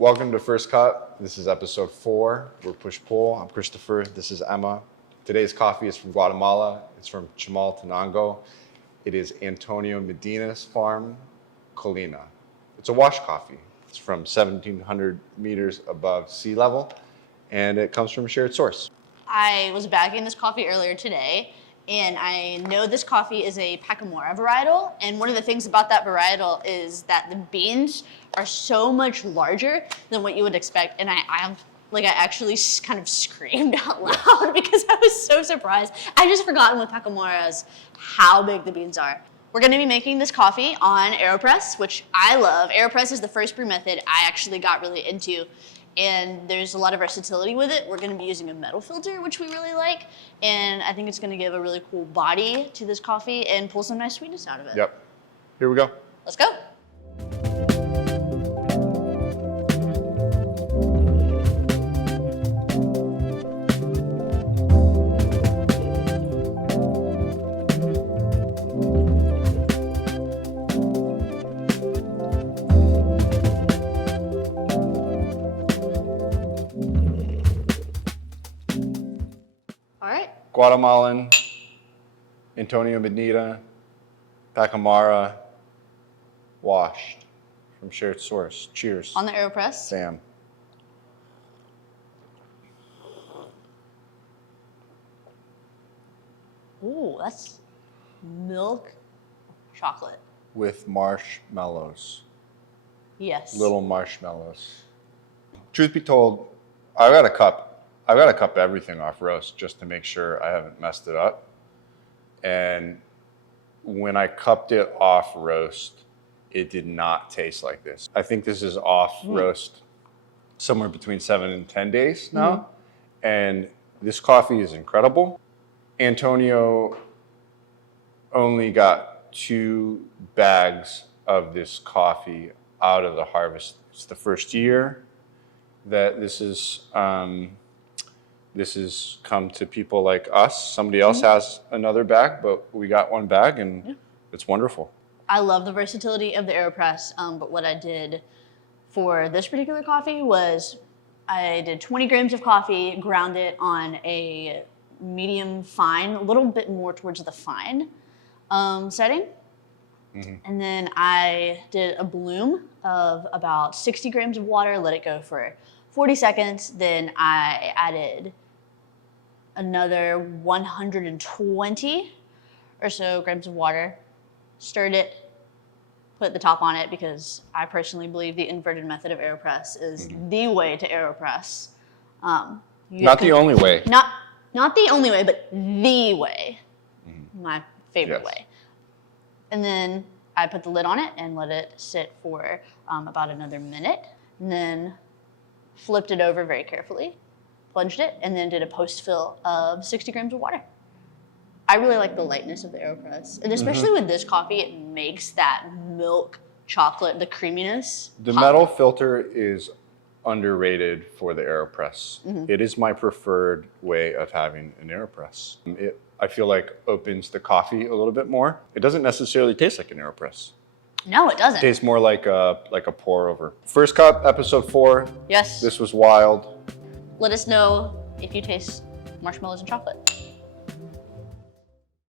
Welcome to First Cut. This is episode 4. We're push-pull. I'm Christopher. This is Emma. Today's coffee is from Guatemala. It's from Chimaltenango. It is Antonio Medina's farm, Colina. It's a wash coffee. It's from 1,700 meters above sea level, and it comes from a shared source. I was bagging this coffee earlier today, and I know this coffee is a Pacamora varietal, and one of the things about that varietal is that the beans are so much larger than what you would expect, and I actually kind of screamed out loud because I was so surprised. I just forgotten with Pacamoras how big the beans are. We're gonna be making this coffee on AeroPress, which I love. AeroPress is the first brew method I actually got really into, and there's a lot of versatility with it. We're gonna be using a metal filter, which we really like, and I think it's gonna give a really cool body to this coffee and pull some nice sweetness out of it. Yep. Here we go. Let's go. Guatemalan Antonio Medina Pacamora washed from shared source. Cheers. On the AeroPress. Sam. Ooh, that's milk chocolate. With marshmallows. Yes. Little marshmallows. Truth be told, I've got to cup everything off roast just to make sure I haven't messed it up. And when I cupped it off roast, it did not taste like this. I think this is off roast somewhere between 7 and 10 days now. And this coffee is incredible. Antonio only got 2 bags of this coffee out of the harvest. It's the first year that this has come to people like us. Somebody else has another bag, but we got 1 bag, and it's wonderful. I love the versatility of the AeroPress, but what I did for this particular coffee was I did 20 grams of coffee, ground it on a medium fine, a little bit more towards the fine setting. And then I did a bloom of about 60 grams of water, let it go for 40 seconds. Then I added another 120 or so grams of water, stirred it, put the top on it, because I personally believe the inverted method of AeroPress is the way to AeroPress. Not the only way. Not the only way, but the way. My favorite way. And then I put the lid on it and let it sit for about another minute. And then flipped it over very carefully, plunged it, and then did a post-fill of 60 grams of water. I really like the lightness of the AeroPress. And especially with this coffee, it makes that milk chocolate, the creaminess. The metal filter is underrated for the AeroPress. It is my preferred way of having an AeroPress. It, I feel like, opens the coffee a little bit more. It doesn't necessarily taste like an AeroPress. No, it doesn't. It tastes more like a pour over. First Cup, episode 4. Yes. This was wild. Let us know if you taste marshmallows and chocolate.